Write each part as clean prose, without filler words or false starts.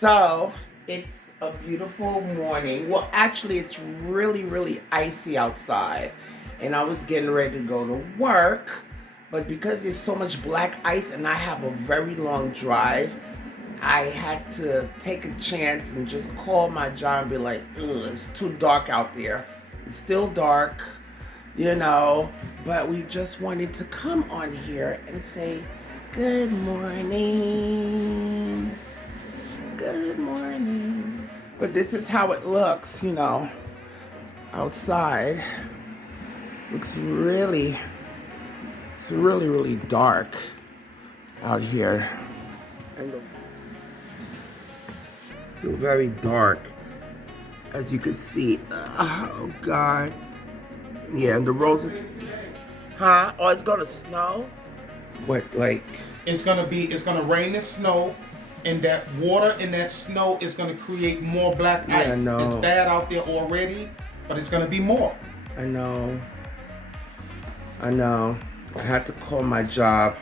So it's a beautiful morning. Well, actually, it's really, really icy outside. And I was getting ready to go to work. But because there's so much black ice and I have a very long drive, I had to take a chance and just call my job and be like, ugh, it's too dark out there. It's still dark, but we just wanted to come on here and say, good morning. Good morning. But this is how it looks, outside. It's really, really dark out here. And still very dark, as you can see. Oh God. Yeah, and the roads are, huh? Oh, it's gonna snow? What, like? It's gonna rain and snow, and that water in that snow is gonna create more black ice. Yeah, I know. It's bad out there already, but it's gonna be more. I know. I had to call my job.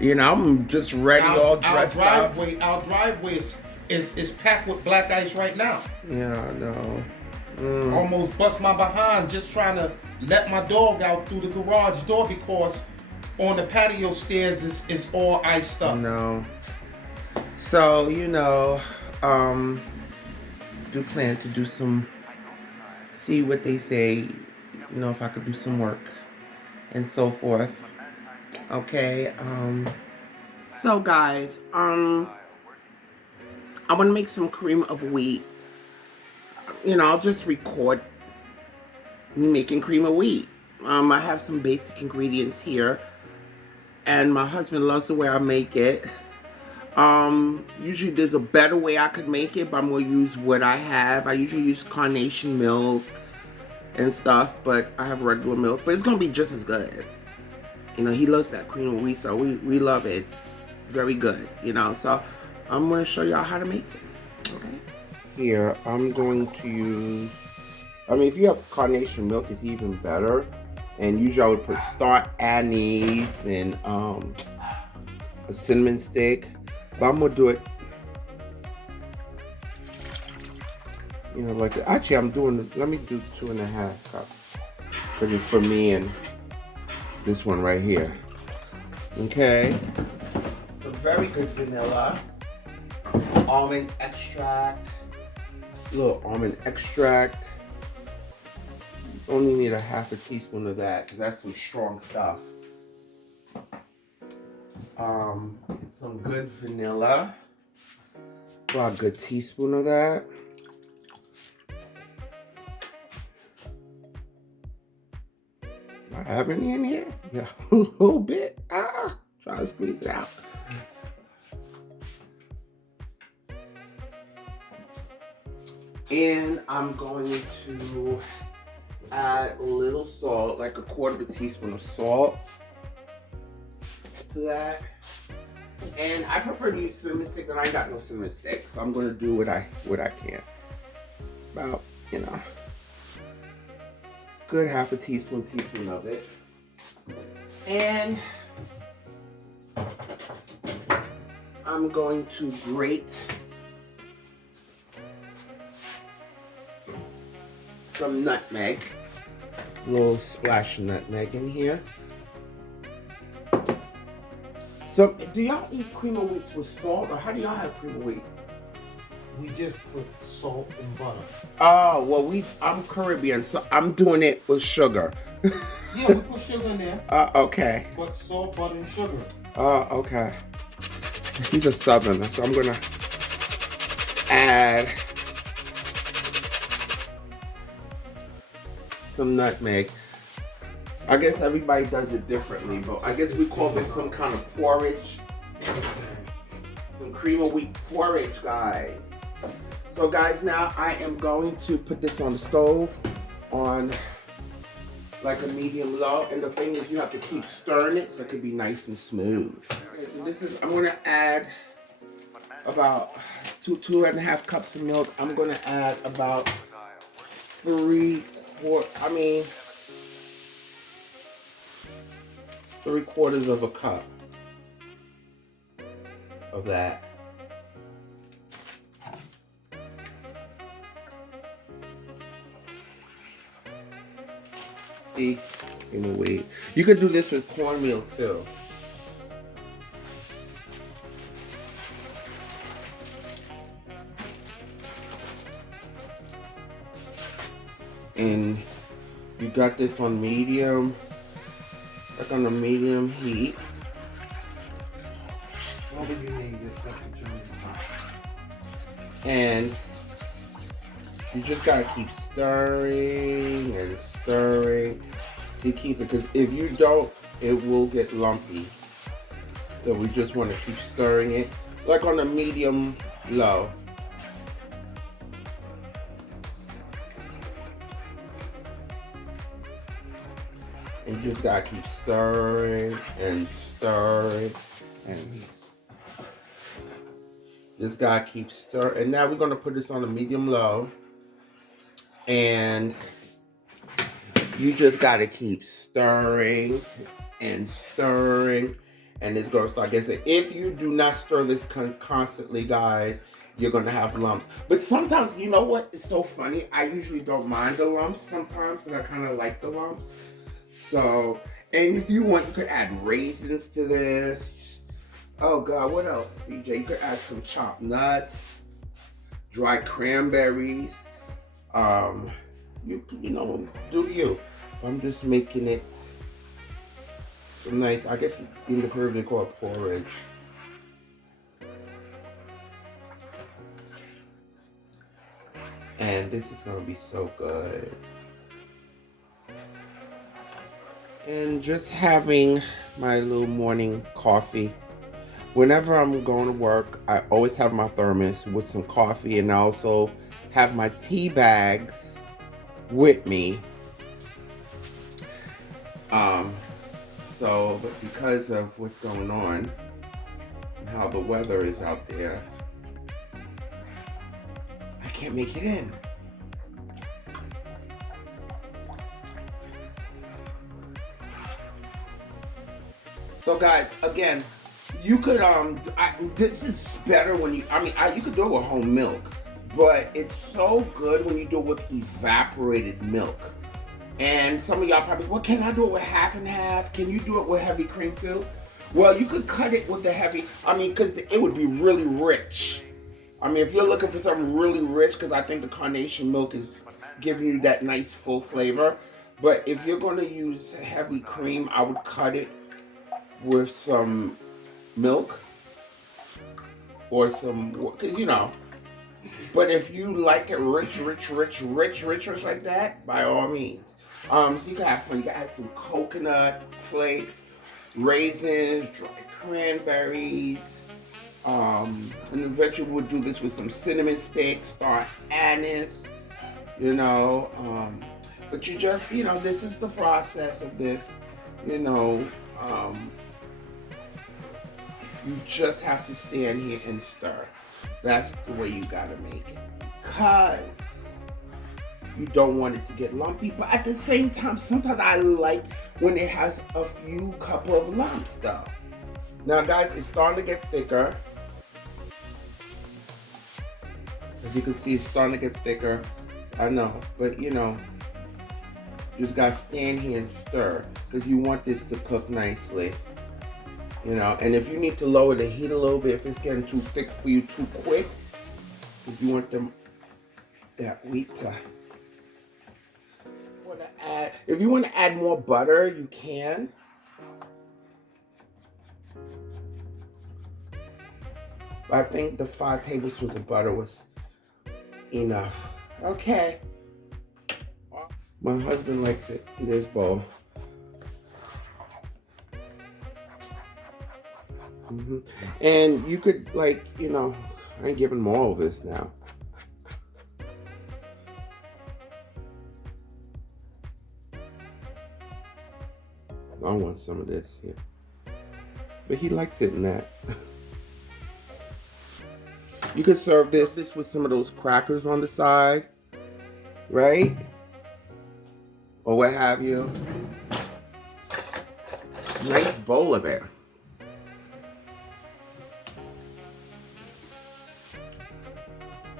I'm just ready, all dressed up. Our driveway is packed with black ice right now. Yeah, I know. Almost bust my behind just trying to let my dog out through the garage door because on the patio stairs is all iced up. No. So, do plan to do see what they say, if I could do some work and so forth. Okay, so guys, I want to make some cream of wheat. I'll just record me making cream of wheat. I have some basic ingredients here, and my husband loves the way I make it. Usually there's a better way I could make it, but I'm going to use what I have. I usually use carnation milk and stuff, but I have regular milk, but it's going to be just as good. He loves that cream of wheat, so we love it. It's very good, so I'm going to show y'all how to make it, okay? Here, I'm going to use, if you have carnation milk, it's even better. And usually I would put star anise and a cinnamon stick. But I'm going to do it, like that. Actually, let me do 2.5 cups. Because it's for me and this one right here. Okay. Some very good vanilla. Almond extract. A little almond extract. Only need a 1/2 teaspoon of that because that's some strong stuff. Some good vanilla. About a good teaspoon of that. Do I have any in here? Yeah, a little bit. Try to squeeze it out. And I'm going to add a little salt, like a 1/4 teaspoon of salt to that. And I prefer to use cinnamon stick, but I ain't got no cinnamon stick, so I'm gonna do what I can. About, good 1/2 teaspoon of it. And I'm going to grate some nutmeg. A little splash of nutmeg in here. So, do y'all eat cream of wheat with salt, or how do y'all have cream of wheat? We just put salt and butter. Oh, well, I'm Caribbean, so I'm doing it with sugar. Yeah, we put sugar in there. Okay. But salt, butter, and sugar. Okay. He's a southerner, so I'm gonna add some nutmeg. I guess everybody does it differently, but I guess we call this some kind of porridge. Some cream of wheat porridge, guys. So guys, now I am going to put this on the stove on like a medium low. And the thing is, you have to keep stirring it so it can be nice and smooth. Okay, so I'm gonna add about 2.5 cups of milk. I'm gonna add about 3/4 of a cup of that. See? In the way. You could do this with cornmeal too. And you got this on medium, like on a medium heat. What do you need this stuff to join? And you just gotta keep stirring and stirring to keep it, because if you don't, it will get lumpy. So we just want to keep stirring it, like on a medium low. And you just gotta keep stirring and stirring and just gotta keep stirring. And now we're gonna put this on a medium low, and you just gotta keep stirring and stirring, and it's gonna start getting. If you do not stir this constantly, guys, you're gonna have lumps. But sometimes, you know what? It's so funny. I usually don't mind the lumps sometimes because I kind of like the lumps. So, and if you want, you could add raisins to this. Oh God, what else, CJ? You could add some chopped nuts, dried cranberries. You know, do you. I'm just making it some nice, I guess in the Caribbean they call it porridge. And this is gonna be so good. And just having my little morning coffee. Whenever I'm going to work, I always have my thermos with some coffee, and I also have my tea bags with me. But because of what's going on and how the weather is out there, I can't make it in. So guys, again, you could this is better when you you could do it with whole milk, but it's so good when you do it with evaporated milk. And some of y'all probably, well, can I do it with half and half? Can you do it with heavy cream too? Well, you could cut it with the heavy, because it would be really rich. If you're looking for something really rich, because I think the carnation milk is giving you that nice full flavor. But if you're going to use heavy cream, I would cut it with some milk or some, because but if you like it rich like that, by all means. So you can have fun. You can add some coconut flakes, raisins, dried cranberries, and eventually we'll do this with some cinnamon sticks, star anise, but you just, this is the process of this, you just have to stand here and stir. That's the way you gotta make it, because you don't want it to get lumpy, but at the same time, sometimes I like when it has a couple of lumps though. Now guys, it's starting to get thicker. As you can see, it's starting to get thicker. I know, but you just gotta stand here and stir, because you want this to cook nicely. And if you need to lower the heat a little bit, if it's getting too thick for you too quick, if you want that wheat to, if you want to add more butter, you can. But I think the 5 tablespoons of butter was enough. Okay. My husband likes it in this bowl. And you could, I ain't giving more of this now. I want some of this here. But he likes it in that. You could serve this with some of those crackers on the side, right? Or what have you. Nice bowl of it.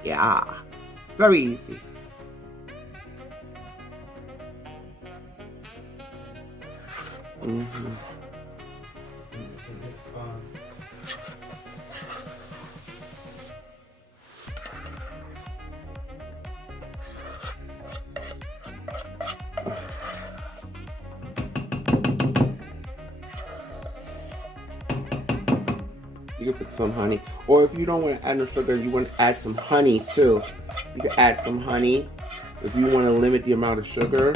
Yeah, very easy. Mm-hmm. And this You can put some honey. Or if you don't want to add no sugar, you want to add some honey too. You can add some honey if you want to limit the amount of sugar.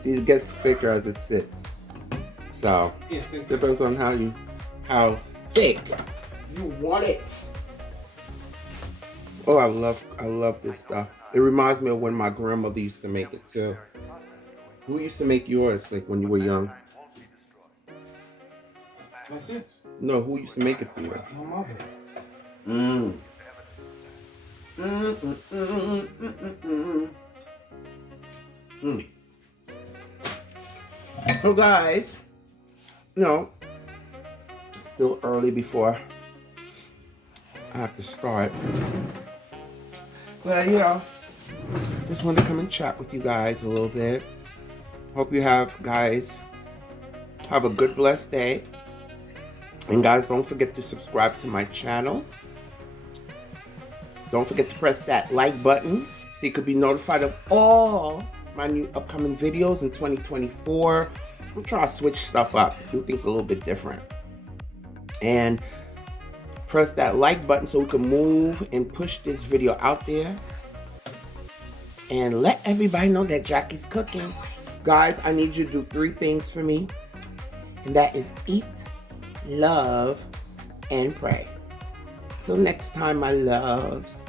See, it gets thicker as it sits. So, depends on how thick you want it. Oh, I love this stuff. It reminds me of when my grandmother used to make it too. Who used to make yours, like when you were young? like this. No, who used to make it for you? My mother. Mm. Mm, mm, mm, mm, mm, mm, mm. So guys, no, it's still early before I have to start. But yeah, just wanted to come and chat with you guys a little bit. Hope you guys have a good, blessed day. And guys, don't forget to subscribe to my channel. Don't forget to press that like button so you could be notified of all my new upcoming videos in 2024. I'm trying to switch stuff up, do things a little bit different. And press that like button so we can move and push this video out there. And let everybody know that Jackie's cooking. Guys, I need you to do 3 things for me. And that is eat, love, and pray. Till next time, my loves.